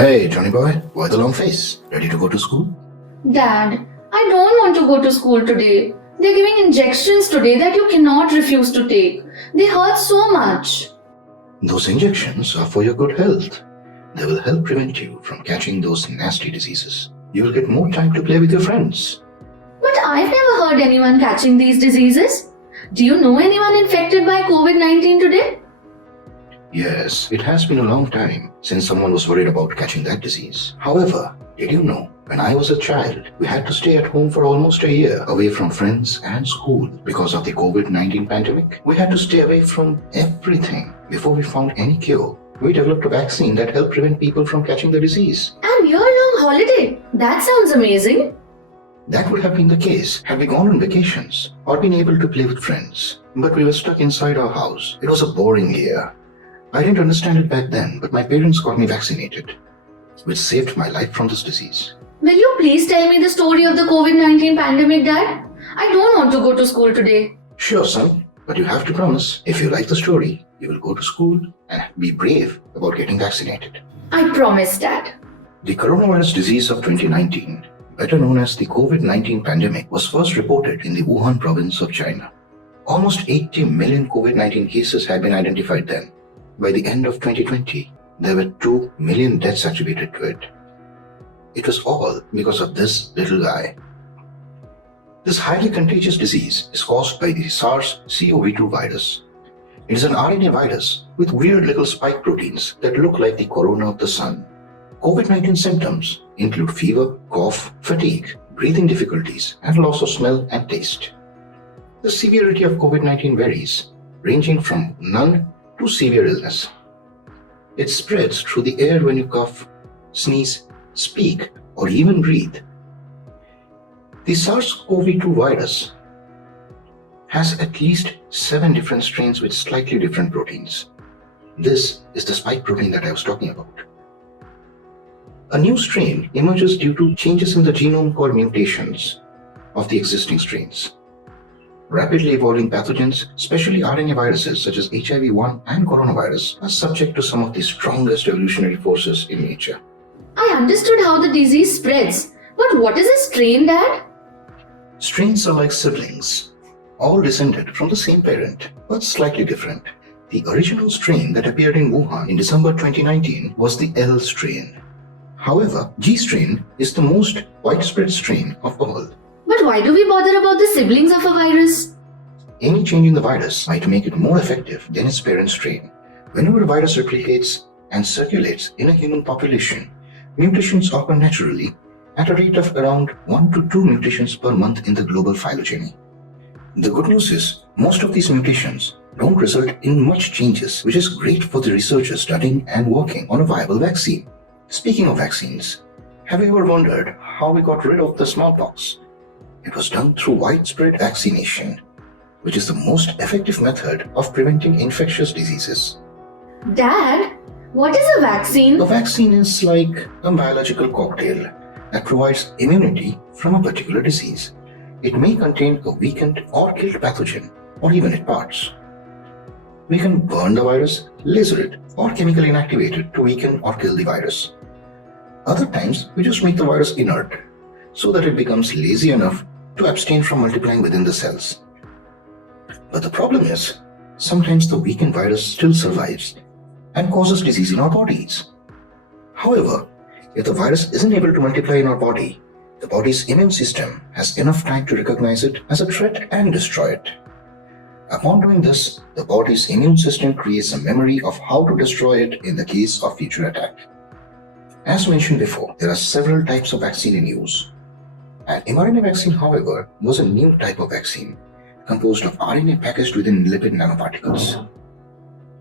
Hey, Johnny boy, why the long face? Ready to go to school? Dad, I don't want to go to school today. They're giving injections today that you cannot refuse to take. They hurt so much. Those injections are for your good health. They will help prevent you from catching those nasty diseases. You will get more time to play with your friends. But I've never heard anyone catching these diseases. Do you know anyone infected by COVID-19 today? Yes, it has been a long time since someone was worried about catching that disease. However, did you know, when I was a child, we had to stay at home for almost a year away from friends and school because of the COVID-19 pandemic. We had to stay away from everything before we found any cure. We developed a vaccine that helped prevent people from catching the disease. And year-long holiday. That sounds amazing. That would have been the case had we gone on vacations or been able to play with friends. But we were stuck inside our house. It was a boring year. I didn't understand it back then, but my parents got me vaccinated, which saved my life from this disease. Will you please tell me the story of the COVID-19 pandemic, Dad? I don't want to go to school today. Sure, son, but you have to promise, if you like the story, you will go to school and be brave about getting vaccinated. I promise, Dad. The coronavirus disease of 2019, better known as the COVID-19 pandemic, was first reported in the Wuhan province of China. Almost 80 million COVID-19 cases had been identified then. By the end of 2020, there were 2 million deaths attributed to it. It was all because of this little guy. This highly contagious disease is caused by the SARS-CoV-2 virus. It is an RNA virus with weird little spike proteins that look like the corona of the sun. COVID-19 symptoms include fever, cough, fatigue, breathing difficulties, and loss of smell and taste. The severity of COVID-19 varies, ranging from none to severe illness. It spreads through the air when you cough, sneeze, speak, or even breathe. The SARS-CoV-2 virus has at least 7 different strains with slightly different proteins. This is the spike protein that I was talking about. A new strain emerges due to changes in the genome called mutations of the existing strains. Rapidly evolving pathogens, especially RNA viruses such as HIV-1 and coronavirus, are subject to some of the strongest evolutionary forces in nature. I understood how the disease spreads, but what is a strain, Dad? Strains are like siblings, all descended from the same parent, but slightly different. The original strain that appeared in Wuhan in December 2019 was the L strain. However, G strain is the most widespread strain of all. But why do we bother about the siblings of a virus? Any change in the virus might make it more effective than its parent strain. Whenever a virus replicates and circulates in a human population, mutations occur naturally at a rate of around 1 to 2 mutations per month in the global phylogeny. The good news is, most of these mutations don't result in much changes, which is great for the researchers studying and working on a viable vaccine. Speaking of vaccines, have you ever wondered how we got rid of the smallpox? It was done through widespread vaccination, which is the most effective method of preventing infectious diseases. Dad, what is a vaccine? A vaccine is like a biological cocktail that provides immunity from a particular disease. It may contain a weakened or killed pathogen, or even its parts. We can burn the virus, laser it, or chemically inactivate it to weaken or kill the virus. Other times, we just make the virus inert, so that it becomes lazy enough to abstain from multiplying within the cells. But the problem is, sometimes the weakened virus still survives and causes disease in our bodies. However, if the virus isn't able to multiply in our body, the body's immune system has enough time to recognize it as a threat and destroy it. Upon doing this, the body's immune system creates a memory of how to destroy it in the case of future attack. As mentioned before, there are several types of vaccine in use. An mRNA vaccine, however, was a new type of vaccine, composed of RNA packaged within lipid nanoparticles.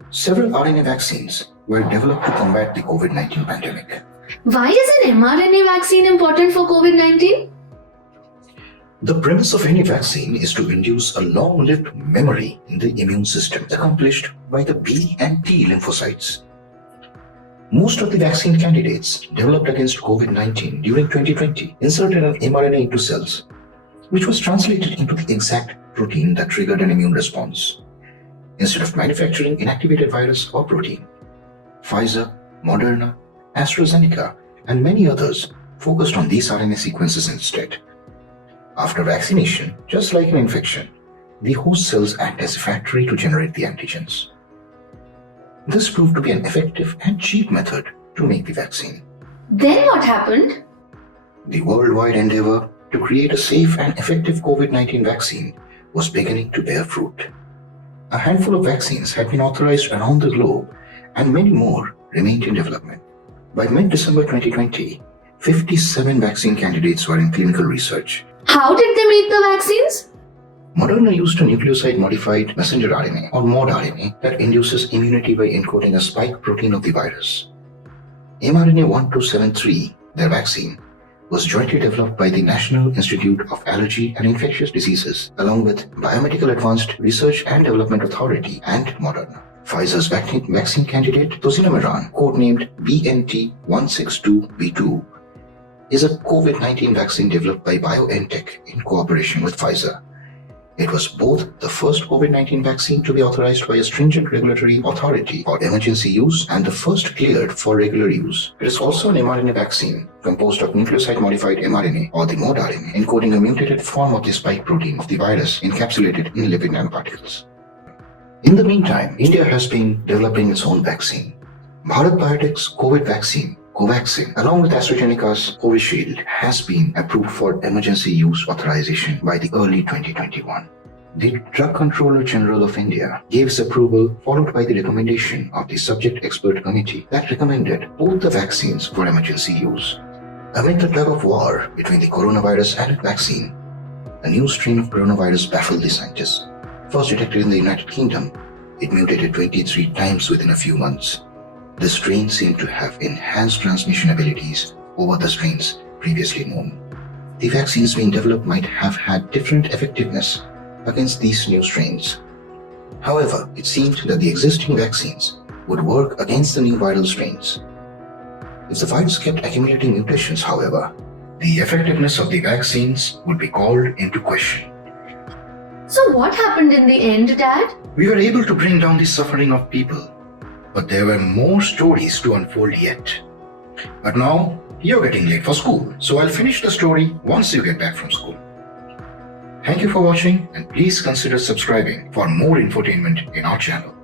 Several RNA vaccines were developed to combat the COVID-19 pandemic. Why is an mRNA vaccine important for COVID-19? The premise of any vaccine is to induce a long-lived memory in the immune system, accomplished by the B and T lymphocytes. Most of the vaccine candidates developed against COVID-19 during 2020 inserted an mRNA into cells, which was translated into the exact protein that triggered an immune response. Instead of manufacturing inactivated virus or protein, Pfizer, Moderna, AstraZeneca, and many others focused on these RNA sequences instead. After vaccination, just like an infection, the host cells act as a factory to generate the antigens. This proved to be an effective and cheap method to make the vaccine. Then what happened? The worldwide endeavor to create a safe and effective COVID-19 vaccine was beginning to bear fruit. A handful of vaccines had been authorized around the globe, and many more remained in development. By mid-December 2020, 57 vaccine candidates were in clinical research. How did they make the vaccines? Moderna used a nucleoside-modified messenger RNA, or modRNA, that induces immunity by encoding a spike protein of the virus. mRNA 1273, their vaccine, was jointly developed by the National Institute of Allergy and Infectious Diseases, along with Biomedical Advanced Research and Development Authority and Moderna. Pfizer's vaccine candidate, tocilizumab, codenamed BNT162b2, is a COVID-19 vaccine developed by BioNTech in cooperation with Pfizer. It was both the first COVID-19 vaccine to be authorized by a stringent regulatory authority for emergency use and the first cleared for regular use. It is also an mRNA vaccine composed of nucleoside-modified mRNA, or the modRNA, encoding a mutated form of the spike protein of the virus encapsulated in lipid nanoparticles. In the meantime, India has been developing its own vaccine. Bharat Biotech's COVID vaccine, covaxin, along with AstraZeneca's covishield, has been approved for emergency use authorization by the early 2021. The Drug Controller General of India gave its approval, followed by the recommendation of the Subject Expert Committee that recommended both the vaccines for emergency use. Amid the tug of war between the coronavirus and its vaccine, a new strain of coronavirus baffled the scientists. First detected in the United Kingdom, it mutated 23 times within a few months. The strain seemed to have enhanced transmission abilities over the strains previously known. The vaccines being developed might have had different effectiveness against these new strains. However, it seemed that the existing vaccines would work against the new viral strains. If the virus kept accumulating mutations, however, the effectiveness of the vaccines would be called into question. So what happened in the end, Dad? We were able to bring down the suffering of people, but there were more stories to unfold yet. But now, you're getting late for school, so I'll finish the story once you get back from school. Thank you for watching, and please consider subscribing for more infotainment in our channel.